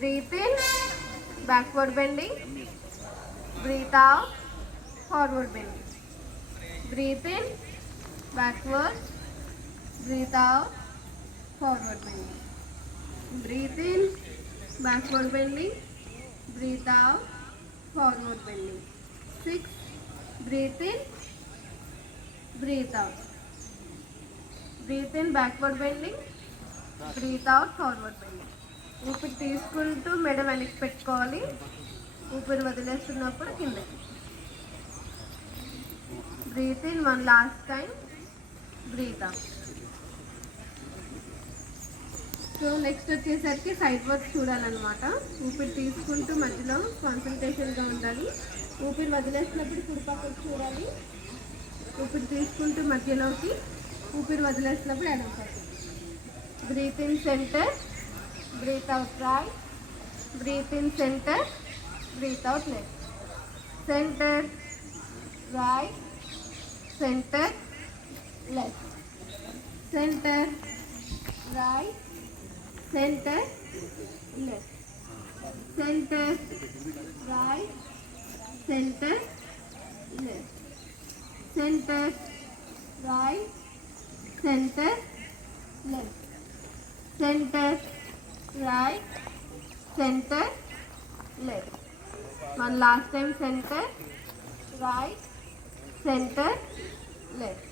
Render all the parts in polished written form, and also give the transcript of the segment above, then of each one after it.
Breathe in, backward bending. Breathe out, forward bending. Breathe in, backward. Breathe out, forward bending. Breathe in, backward bending. Breathe out, forward bending. 6. Breathe in, breathe out. Breathe in, backward bending. Breathe out, forward bending. ఊపిరి తీసుకుంటూ మెడ వెనక్కి పెట్టుకోవాలి. ఊపిరి వదిలేస్తున్నప్పుడు కిందకి. Breathe in one last time. Breathe out. So next వచ్చేసరికి side work చూడాలన్నమాట. ఊపిరి తీసుకుంటూ మధ్యలో కాన్సన్ట్రేషన్గా ఉండాలి. ఊపిరి వదిలేసినప్పుడు కుడిపక్కకు చూడాలి. ఊపిరి తీసుకుంటూ మధ్యలోకి, ఊపిరి వదిలేసినప్పుడు ఎడమ పక్కకు. Breathe in center, breathe out right, breathe in center, breathe out left. Center, right, center, left. Center, right, center, left. Center, right, center, left. Center, right, center, left. Center, right, center, left. One last time. Center, right, center, left.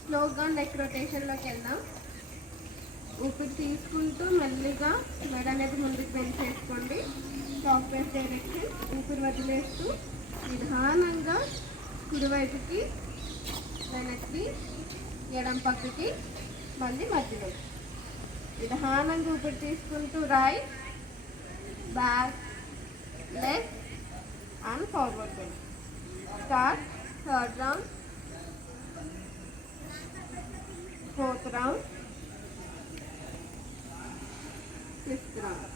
స్లోగా neck రొటేషన్లోకి వెళ్దాం. ఊపిరి తీసుకుంటూ మెల్లిగా మెడ అనేది ముందుకు bend చేసుకోండి. Clockwise direction. ఊపిరి వదిలేస్తూ నిదానంగా కుడివైపుకి, వెనక్కి, ఎడం పక్కకి, మళ్ళీ మధ్యలో. నిదానంగా ఊపిరి తీసుకుంటూ right, back, left and forward bend. Start. Third round, fourth round, fifth round.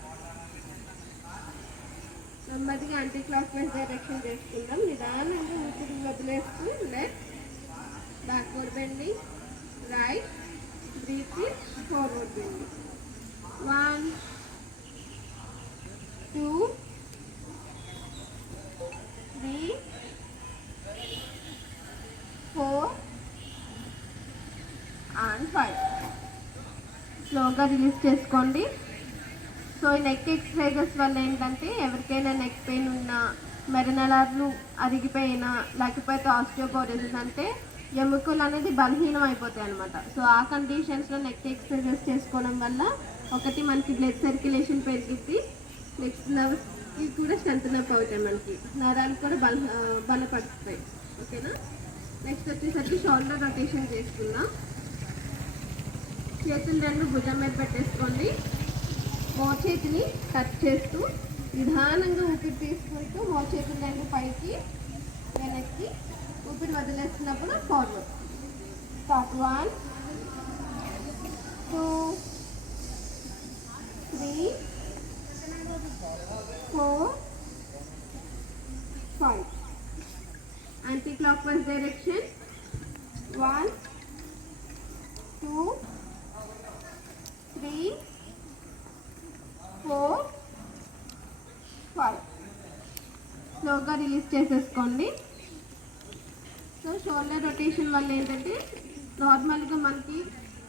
నెమ్మదిగా యాంటీ క్లాక్ వైజ్ డైరెక్షన్ చేసుకుందాం. నిదానంగా ఊపిరి వదిలేస్తూ left, backward bending, right, breathe in, forward bending. 1, 2, 3, 4 and 5. స్లోగా రిలీజ్ చేసుకోండి. సో ఈ నెక్ ఎక్సర్సైజెస్ వల్ల ఏంటంటే ఎవరికైనా నెక్ పెయిన్ ఉన్నా, మెరనలార్లు అరిగిపోయినా, లేకపోతే ఆస్టియోపోరోసిస్ అంటే ఎముకలు అనేది బలహీనం అయిపోతాయి అనమాట. సో ఆ కండిషన్స్లో నెక్ ఎక్సర్సైజెస్ చేసుకోవడం వల్ల ఒకటి మనకి బ్లడ్ సర్క్యులేషన్ పెరిగిద్ది, నెక్స్ట్ నర్వ్స్కి కూడా స్ట్రెంథెన్ అప్ అవుతాయి, మనకి నరాలు కూడా బలపడుతాయి. ఓకేనా. నెక్స్ట్ వచ్చేసరికి షోల్డర్ రొటేషన్ చేసుకుందాం. చేతులు రెండు భుజం మీద పెట్టేసుకోండి. మోచేతిని టచ్ చేస్తూ నిదానంగా ఊపిరి తీసుకుంటూ మోచేతులు రెండు పైకి, వెనక్కి, ఊపిరి వదిలేస్తున్నప్పుడు forward. Start. 1, 2, 3, 4, 5. Anticlockwise direction. 1, 2, 3, 4, 5. స్లోగా రిలీజ్ చేసేసుకోండి. సో షోల్డర్ రొటేషన్ వల్ల ఏంటంటే నార్మల్గా మనకి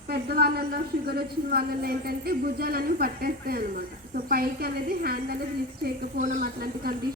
పెద్దవాళ్ళల్లో షుగర్ వచ్చిన వాళ్ళల్లో ఏంటంటే భుజాలు అనేవి పట్టేస్తాయి అనమాట. సో పైకి అనేది హ్యాండ్ అనేది లిఫ్ట్ చేయకపోవడం అట్లాంటి కండిషన్